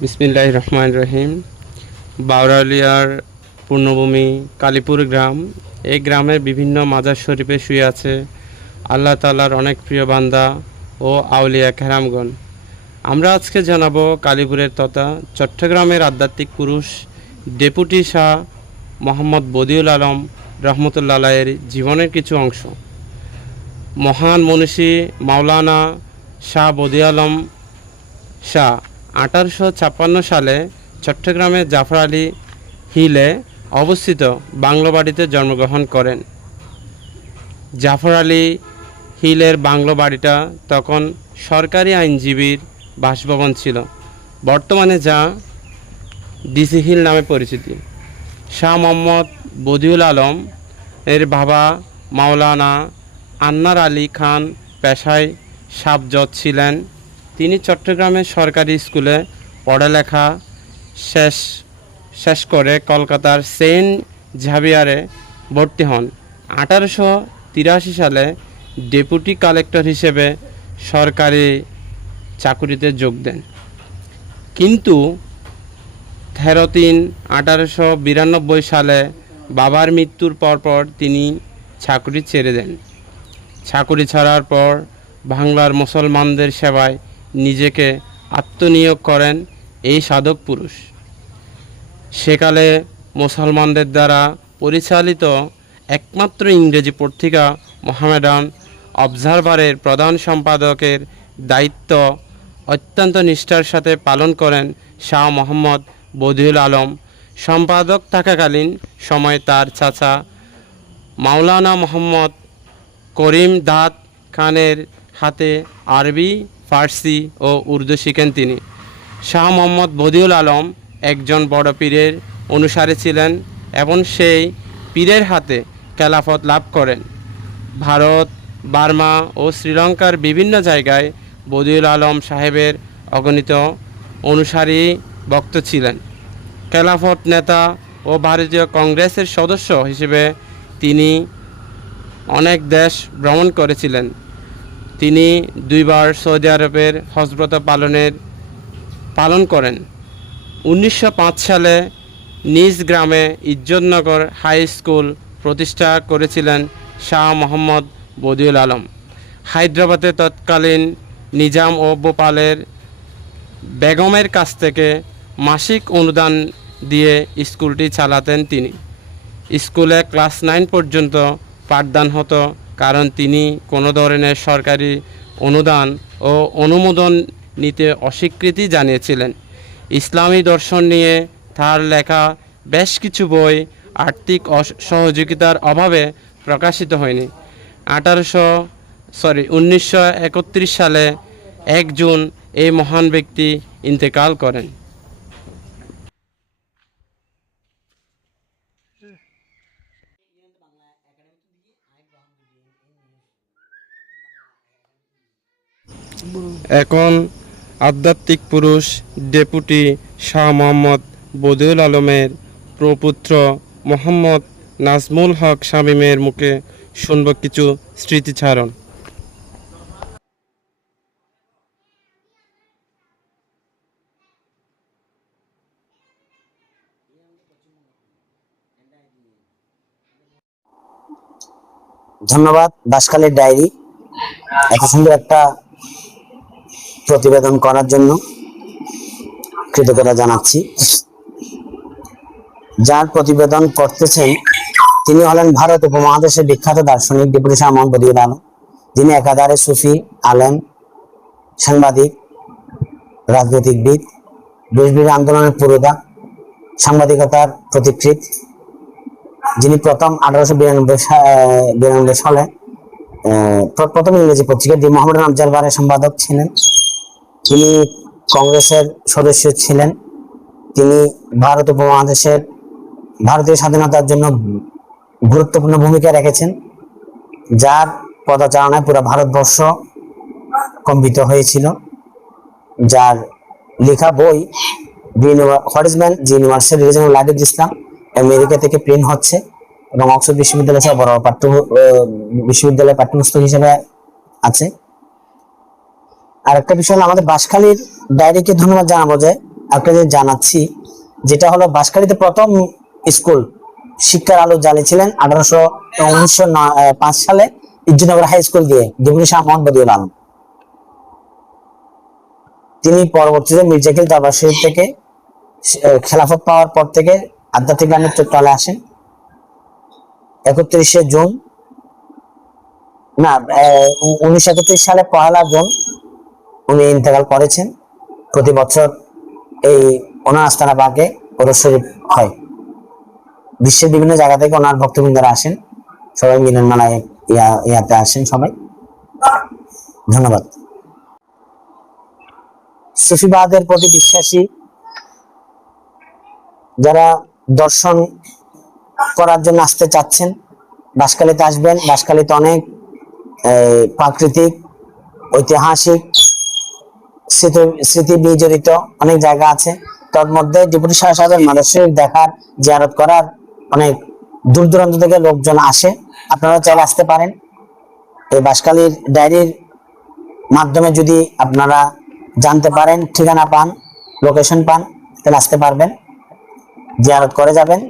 বিসমিল্লাহির রহমানির রহিম। বাউরালিয়ার পূর্ণভূমি কালীপুর গ্রাম। এই গ্রামের বিভিন্ন মাজার শরীফে শুয়ে আছে আল্লাহ তাআলার অনেক প্রিয় বান্দা ও আউলিয়া কেরামগণ। আমরা আজকে জানাবো কালীপুরের তথা চট্টগ্রামের আধ্যাত্মিক পুরুষ ডেপুটি শাহ মোহাম্মদ বদিউল আলম রহমতুল্লাহ আলাইহির জীবনের কিছু অংশ। মহান মনীষী মাওলানা শাহ বদিউল আলম শাহ 1856 সালে চট্টগ্রামের জাফর আলী হিলে অবস্থিত বাংলো বাড়িতে জন্মগ্রহণ করেন। জাফর আলী হিলের বাংলো বাড়িটা তখন সরকারি আইনজীবীর বাসভবন ছিল, বর্তমানে যা ডিসি হিল নামে পরিচিতি। শাহ মোহাম্মদ বদিউল আলম এর বাবা মাওলানা আন্নার আলী খান পেশায় সাবজজ ছিলেন। তিনি চট্টগ্রামের সরকারি স্কুলে পড়ালেখা শেষ করে কলকাতার সেন্ট জাভিয়ারে ভর্তি হন। 1883 সালে ডেপুটি কালেক্টর হিসেবে সরকারি চাকুরিতে যোগ দেন, কিন্তু 13/3/1892 সালে বাবার মৃত্যুর পরপর তিনি চাকুরি ছেড়ে দেন। চাকুরি ছাড়ার পর বাংলার মুসলমানদের সেবায় নিজেকে আত্মনিয়োগ করেন এই সাধক পুরুষ। সেকালে মুসলমানদের দ্বারা পরিচালিত একমাত্র ইংরেজি পত্রিকা মোহামেডান অবজারভারের প্রধান সম্পাদকের দায়িত্ব অত্যন্ত নিষ্ঠার সাথে পালন করেন শাহ মোহাম্মদ বদিউল আলম। সম্পাদক থাকাকালীন সময় তার চাচা মাওলানা মোহাম্মদ করিম দাদ খানের হাতে আরবি, ফার্সি ও উর্দু শিখেন তিনি। শাহ মোহাম্মদ বদিউল আলম একজন বড় পীরের অনুসারী ছিলেন এবং সেই পীরের হাতে খেলাফত লাভ করেন। ভারত, বার্মা ও শ্রীলঙ্কার বিভিন্ন জায়গায় বদিউল আলম সাহেবের অগণিত অনুসারী ভক্ত ছিলেন। খেলাফত নেতা ও ভারতীয় কংগ্রেসের সদস্য হিসেবে তিনি অনেক দেশ ভ্রমণ করেছিলেন। তিনি 2 বার সৌদি আরবের হজরত পালন করেন। 1905 সালে নিজ গ্রামে ইজ্জতনগর হাই স্কুল প্রতিষ্ঠা করেছিলেন শাহ মোহাম্মদ বদিউল আলম। হায়দ্রাবাদে তৎকালীন নিজাম ও ভোপালের বেগমের কাছ থেকে মাসিক অনুদান দিয়ে স্কুলটি চালাতেন তিনি। স্কুলে ক্লাস 9 পর্যন্ত পাঠদান হতো, কারণ তিনি কোনো ধরনের সরকারি অনুদান ও অনুমোদন নিতে অস্বীকৃতি জানিয়েছিলেন। ইসলামী দর্শন নিয়ে তার লেখা বেশ কিছু বই আর্থিক সহযোগিতার অভাবে প্রকাশিত হয়নি। 1931 সালে 1 জুন এই মহান ব্যক্তি ইন্তেকাল করেন। এখন আধ্যাত্মিক পুরুষ ডেপুটি শাহ মোহাম্মদ বদিউল আলমের প্রপুত্র মোহাম্মদ নাজমুল হক শামীমের মুখে শুনব কিছু স্মৃতিচারণ। ধন্যবাদ দাসকালের ডায়েরি এত সুন্দর একটা প্রতিবেদন করার জন্য কৃতজ্ঞতা জানাচ্ছি। যার প্রতিবেদন করতেছেন তিনি হলেন ভারত উপমহাদেশের বিখ্যাত দার্শনিক ডেপুটি শাহ মোহাম্মদ বদিউল আলম, যিনি একাধারে সুফি, আলেম, সাংবাদিক, রাজনৈতিকবিদ, দেশবিরোধী আন্দোলনের পুরোধা, সাংবাদিকতার প্রতিকৃত, যিনি প্রথম 1892 সালে প্রথম ইংরেজি পত্রিকা দি মোহামেডান অবজারভারের সম্পাদক ছিলেন। তিনি কংগ্রেসের সদস্য ছিলেন। তিনি ভারত উপমহাদেশের ভারতীয় স্বাধীনতার জন্য গুরুত্বপূর্ণ ভূমিকা রেখেছেন, যার পদচারণায় পুরো ভারতবর্ষ কম্পিত হয়েছিল। যার লেখা বই what is man, G universal religion of light of Islam America থেকে প্রিন্ট হচ্ছে এবং অক্সফোর্ড বিশ্ববিদ্যালয় সহ বড় বিশ্ববিদ্যালয়ের পাঠ্যপুস্তক হিসেবে আছে। আর একটা বিষয় হলো আমাদের বাঁশখালীর ডায়েরিকে ধন্যবাদ জানাবো যে আপনাদের জানাচ্ছি, যেটা হলো বাঁশখালীতে প্রথম স্কুল শিক্ষার আলো জ্বালিয়েছিলেন 1905 সালে ইজ্জুনগর হাই স্কুল দিয়ে ডেপুটি শাহ মোহাম্মদ বদিউল আলম। তিনি পরবর্তীতে মির্জাকিল দরবার শরীফ থেকে খেলাফত পাওয়ার পর থেকে আধ্যাত্মিক লাইনে চলে আসেন। 31শে জুন না 1931 সালে 1 জুন উনি ইন্তেকাল করেছেন। প্রতি বছর এই ওনার আস্তানা পাকে ওরস শরীফ হয়। বিশ্বের বিভিন্ন জায়গা থেকে ওনার ভক্তবৃন্দরা আসেন, সবাই মিলন মেলায় ইয়াতে আসেন সবাই। ধন্যবাদ। সুফিবাদের প্রতি বিশ্বাসী যারা দর্শন করার জন্য আসতে চাচ্ছেন, বাঁশখালীতে আসবেন। বাঁশখালীতে অনেক প্রাকৃতিক, ঐতিহাসিক, স্মৃতি বিজড়িত অনেক জায়গা আছে। তার মধ্যে ডেপুটি শাহ সাহেবের মাজার শরীফ দেখার, জিয়ারত করার অনেক দূর দূরান্ত থেকে লোকজন আসে। আপনারা চাইলে আসতে পারেন। এই বাঁশখালীর ডায়েরির মাধ্যমে যদি আপনারা জানতে পারেন, ঠিকানা পান, লোকেশন পান, তাহলে আসতে পারবেন, জিয়ারত করে যাবেন।